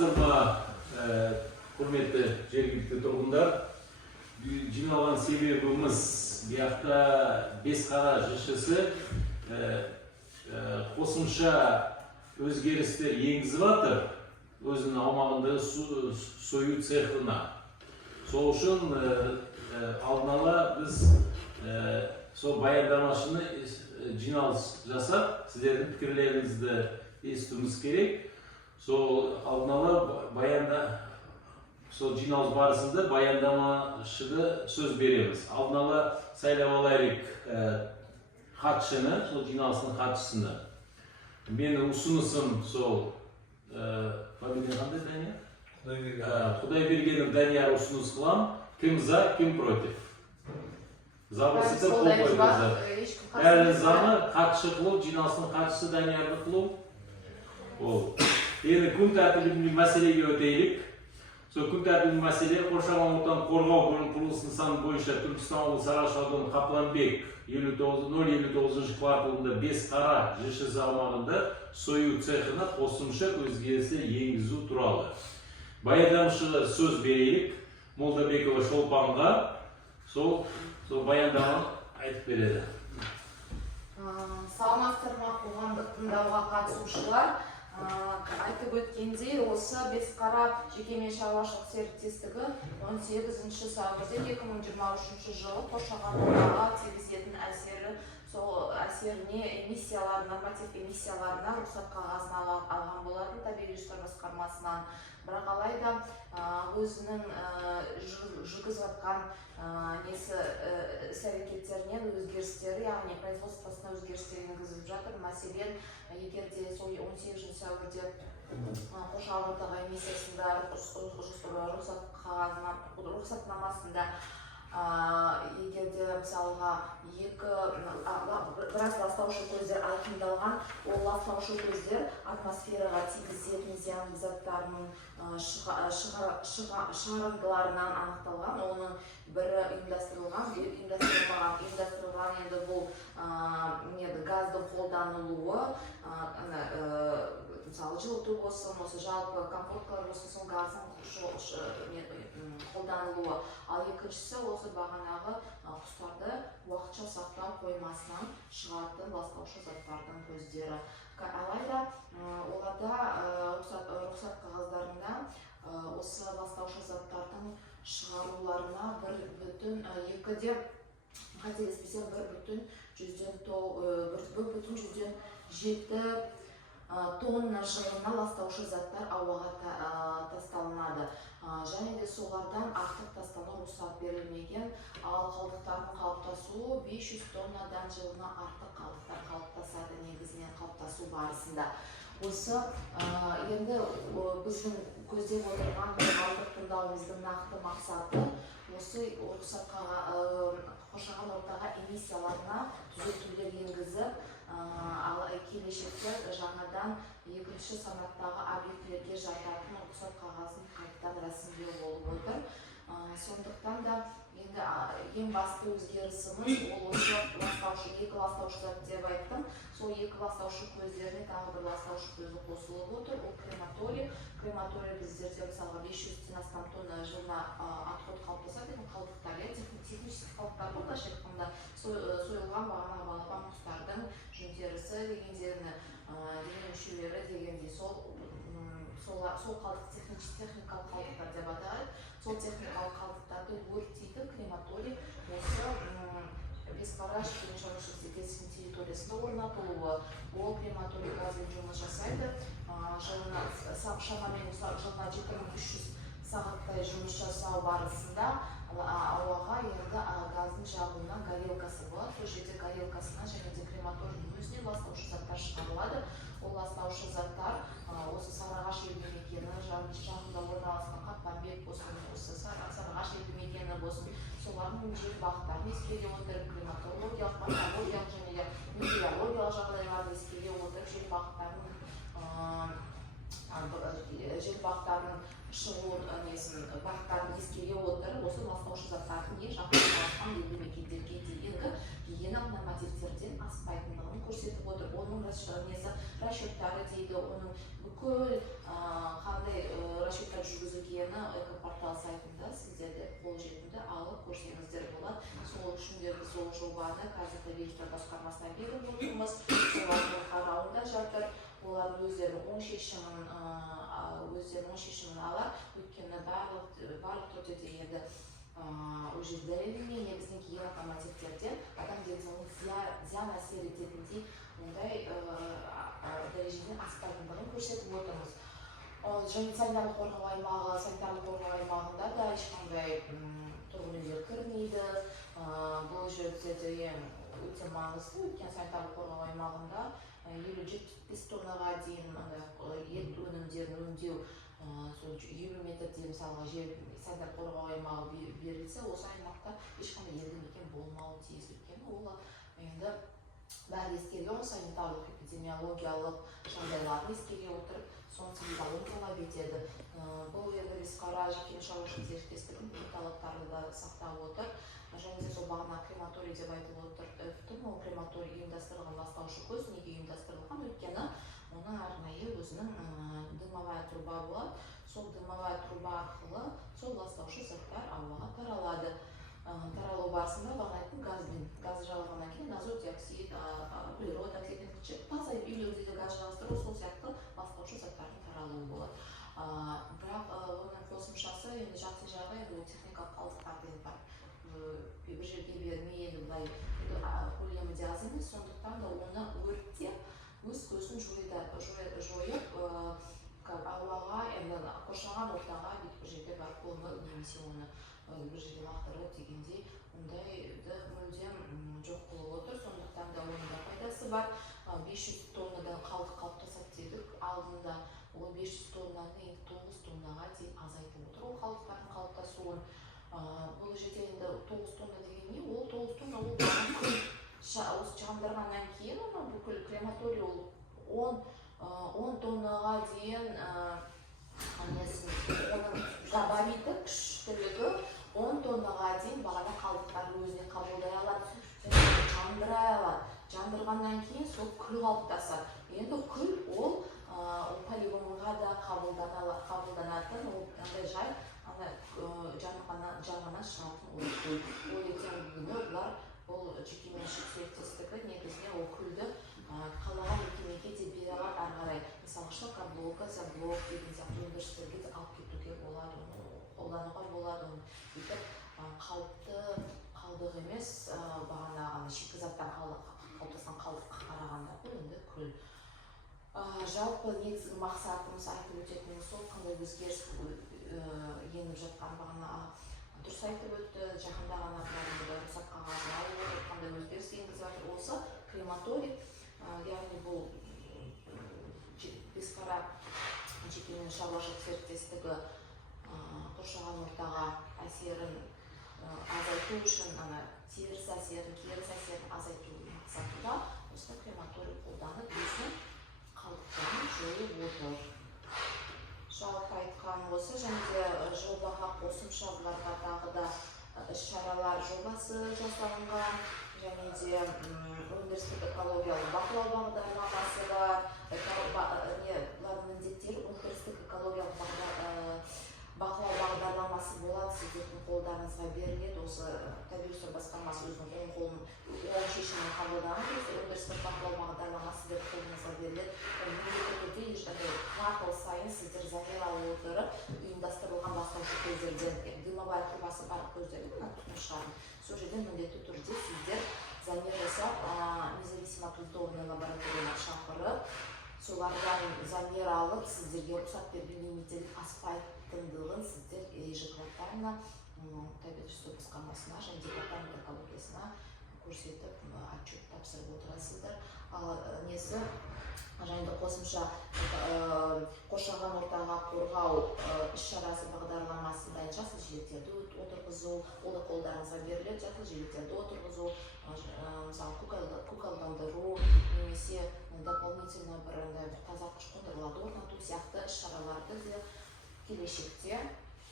саламатсыздар ма, құрметті жергілікті тұрғындар? Жиналған себебіміз бұяқта Бесқара ЖШ-сі қосымша өзгерістер енгізіп жатыр өзінің аумағында сою цехына. Сол үшін алдын ала біз сол баяндамашыны жиналыс жасап, сіздердің пікірлеріңізді естуіміз керек. Сол алдын ала сол жиналыс барысында баяндамашыға сөз береміз. Алдын ала сайлап алайық хатшыны, сол жиналыстың хатшысыны. Менің ұсынысым сол Құдайбергенов Данияр ұсыныс қылам. Кім за, кім против? За басыда қол қойыңыздар. Бәрі заны хатшы қылу, жиналыстың хатшысы Даниярды қылу. Енді күн тәртібінің мәселеге өтейік. Сол күн тәртібінің мәселе қоршаған ортаны қорғау бөлім құрылыс нысаны бойынша Түркістан облысы Сарыағаш ауданы Қапланбек 059 кварталында Бесқара ЖШ аумағында сою цехына қосымша өзгерістер енгізу туралы. Баяндамашыға сөз берейік. Молдабекова Шолпанға сол баяндаманы айтып береді. Саламатсыздар ма, қоғамдық тыңдауға қатысушылар. Айтып өткендей, осы Бесқара жекеменшік шаруашылық серіктестігі 18 сәуірде 2023 жылы қоршаған ортаға тигізетін әсеріне эмиссиялар, норматив эмиссияларына рұқсат қағазын алған болатын табиғи ресурстар басқармасынан. Бірақ алайда өзінің жүргізіп жатқан іс-әрекеттерінен өзгерістері, яғни производствосына өзгерістер енгізіп жатыр. Мәселен, егер де сол 18 сәуірде қоршаған ортаға эмиссиясында рұқсатнамасында егер де мысалға біраз ластаушы көздер айқындалған, ол ластаушы көздер атмосфераға тигізетін зиянды заттарының шығарындыларынан анықталған. Оның бірі ұйымдастырылған енді бұл газдың қолданылуы, мысалы жылыту болсын, осы жалпы комфорткалар болсын, сол газдың қолданылуы. Ал екіншісі осы бағанағы құстарды уақытша сақтау қоймасынан шығатын ластаушы заттардың көздері. Алайда оларда рұқсат қағаздарында осы ластаушы заттардың шығаруларына 1,2-де қателеспесем 1,7 тонна жылына ластаушы заттар ауаға тасталынады. Және де солардан артық тастауға рұқсат берілмеген. Ал қалдықтардың қалыптасуы 500 тоннадан жылына артық қалдықтар қалыптасады негізінен қалыптасу барысында. Осы енді біздің көздеп отырған қоғамдық тыңдауымыздың нақты мақсаты осы қоршаған ортаға эмиссияларына түзетулер енгізіп, ал келешекте жаңадан екінші санаттағы объектілерге жататын рұқсат қағазын қайтадан рәсімдеу болып отыр. Сондықтан да енді ең басты өзгерісіміз ол осы екі ластаушы зат деп айттым. Сол екі ластаушы көздеріне тағы бір ластаушы көзі қосылып отыр. Ол крематорий. Крематорий біздерде мысалға 500-тен астам тонна жылына отход қалыптасады. Қалдықтар, технический қалдықтар бұл былайша айтқанда сойылған бағана балапан құстардың жүнтерісі дегендеріне мүшелері дегендей сол қалдық техникалық қалдықтар деп аталады. Сол техникалық қалдықтарды өртейтін крематорий осы Бесқара жекеменшік шаруашылық серіктестігінің территориясында орнатылуы. Ол крематорий газбен жұмыс жасайды. Жылына шамамен жылына 7300 сағаттай жұмыс жасау барысында ауаға енді газдың жағуына горелкасы болады. Сол жерде горелкасынан және де крематорийдің өзінен ластаушы заттар шығарылады. Ол ластаушы заттар осы Сарыағаш елді мекені жағында орналасқан Қапланбек болсын, осы Сарыағаш елді мекені болсын, солардың жер бақтарын ескере отырып, климатологиялық, мотологиялық және де метеорологиялық жағдайларды ескере отырып, жер бақтарының шығуын бақтарын ескере отырып, осы ластаушы заттардың ең жақын орналасқан елді мекендерге дейінгі гигиеналық нормативтерден аспайтындығын көрсетіп отыр. Оның расчеттары дейді, оның бүкіл қандай көрсеңіздер болады. Сол үшін де біз ол жобаны қазір табиғи басқармасына беріп отырмыз. Солардың қарауында жатыр. Олар өздерінің шешімін алар. Өйткені барлық түрде де енді ол жерде дәлелденген негізінен геолокомативтерде адам денсаулығына зиян әсер ететіндей ондай дәрежеден аспайтындығын көрсетіп отырмыз. Және санитарлық қорғау аймағында да ешқандай тұрғын үйлер кірмейді. Бұл жерде де өте маңызды, өйткені санитарлық қорғау аймағында 50-75 тоннаға дейін ет өнімдерін өңдеу 50 метрде мысалға жер санитарлық қорғау аймағы берілсе, осы аймақта ешқандай елді мекен болмауы тиіс. Өйткені ол енді бәрі ескерген санитарлық эпидемиологиялық жағдайларын ескере отырып, соның сақталуын талап етеді. Бұл енді Бесқара жеке шаруашылық серіктестігінің талаптарын да сақтап отыр. Және де сол бағана крематорий деп айтылып отырмын. Ол крематорий ұйымдастырылған ластаушы көз неге ұйымдастырылған? Өйткені оның арнайы өзінің дымовая труба болады. Сол дымовая труба арқылы сол ластаушы заттар ауаға таралады. Таралу барысында бағанайтын газ жағылғаннан кейін азот диоксид, углерод оксидін таза үйлерде де газ жағыстыру, сол сияқты ластаушы заттардың таралуы болады. Бірақ оның қосымшасы енді жақсы жағы ол техникалық қалдықтарды бар. Bir жерге бермей енді былай көлемі де аз емес, сондықтан да оны өрттеп өз көзін жойып ауаға, қоршаған ортаға бір жерге барып қолды немесе оны бір жерге лақтырып дегендей ондайды мүлдем жоқ болып отыр. Сондықтан да оның да пайдасы бар. 500 тоннадан қалдық қалыптасады дедік алдында. Ол 500 тоннаны 9 тоннаға дейін азайтып отыр ол қалдықтардың қалыптасуын. Бұл жерде енді 9 тонна деген не? Ол 9 тонна ол осы жандырғаннан кейін бүкіл крематорий ол 10 тоннаға дейін оның габариті күштілігі 10 тоннаға дейін бағана қалдықтарды өзіне қабылдай алады, жандыра алады. Жандырғаннан кейін сол күл қалыптасады. Енді күл ол полигонға да қабылданатын жай жанғаннан шығатын ол ертең күні бұлар бұл жекеменшік серіктестігі негізінен ол күлді қалаған мекемеге де бере алады ары қарай. Мысалы шлакоблок, заблок деген сияқты өндірістерге де алып кетуге болады, қолдануға болады. Өйтіп қалыпты қалдық емес, бағанағы шикізаттан қалыптасқан қалдыққа қарағанда бұл енді күл. Жалпы негізгі мақсатымыз айтып өтетініміз сол қандай өзгеріс еніп жатқан бағана дұрыс айтып өтті. Жақында ғана рұқсат қағазын алып отыр, қандай өзгеріс енгізіп жатыр. Осы крематорий, яғни бұл Бесқара жекеменшік шаруашылық серіктестігі қоршаған ортаға әсерін азайту үшін теріс әсерін азайту мақсатында осы крематорий қолданып өзінің қалдықтарын жойып отыр. Жалпы айтқан осы, және де жобаға қосымша бұларға тағы да іс-шаралар жобасы жасалынған, және де өндірістік экологиялық бақылау бағдарламасы бар. Бұлардың міндеттері өндірістік экологиялық бақылау бағдарламасы болады, сіздердің қолдарыңызға беріледі. Осы табиғи басқармасы өзінің оң шешімін қабылдаған кезде өндірістік бақылау бағдарламасы сіздердің қолыңызға беріледі. Міндетті түрде квартал сайын сіздер замер алып отырып, ұйымдастырылған ластаушы көздерден дымовая трубасы бар көздерді тұтынушылардың. Сол жерден міндетті түрде сіздер замер жасап, независимо аккредитованный лабораторияға шақырып, солардан замер алып, сіздерге рұқсат берген лимиттерді аспайтындығын сіздер ежеквартально табиғи басқармасына және департамент экологиясына көрсетіп, отчет тапсырып отырасыздар. Несі және де қосымша қоршаған ортаға қорғау іс-шарасы бағдарламасы дайын жасыл желектерді отырғызу, ол да қолдарыңызға беріледі, жасыл желектерді отырғызу, мысалы көгалдандыру немесе дополнительно бір тазартқыш қондырғыларды орнату сияқты іс-шараларды де келешекте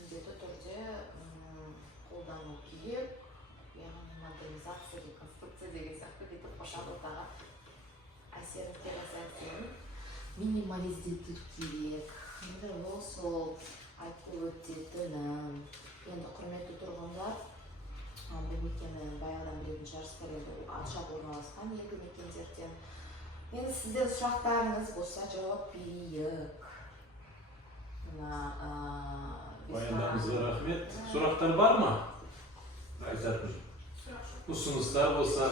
міндетті түрде қолдану керек. Яғни модернизация, реконструкция деген сияқты бүйтіп қоршаған ортаға әсерін минимализдету керек. Енді ол сол айтып өтетінім. Енді құрметті тұрғындар, бұл мекені баяғыдан білетін шығарсыздар, енді алшақ орналасқан екі мекендерден. Енді сіздер сұрақтарыңыз болса жауап берейік. Баяндамаңызға рахмет. Сұрақтар бар ма? Айтатын. Ұсыныстар болса.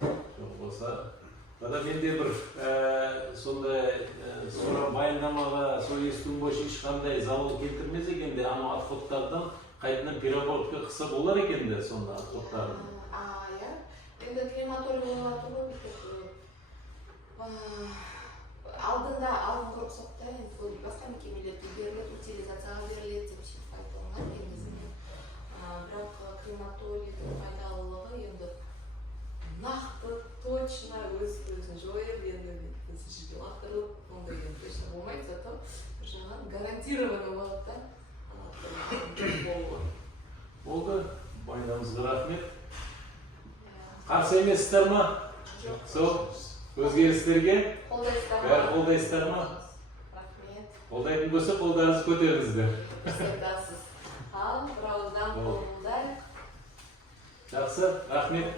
Жоқ болса. Бада менде бір сондай баяндамаға сол естуім бойынша ешқандай залал келтірмес екен де, ана отходтардан қайтадан переработка қылса болар екен де сонда отходтарды. Иә. Енді крематорий болады ғой, алдыңғы рұқсатта енді басқа мекемелерге беріледі, утилизацияға беріледі деп айтылған негізінен. Бірақ крематорийдің пайдалылығы енді нақты, точно өз-өзін жойып, енді жерге лақтырып, ондай енді точно болмайды, зато бір жағынан гарантированно болады да. Болды, баяндамаңызға рахмет. Қарсы емессіздер ма? Сол өзгерістерге? Бәрі қолдайсыздар ма? Рахмет. Қолдайтын болса, қолдарыңызды көтеріңіздер. Всегдасыз. Ал, бірауыздан қолдайық. Жақсы, рахмет.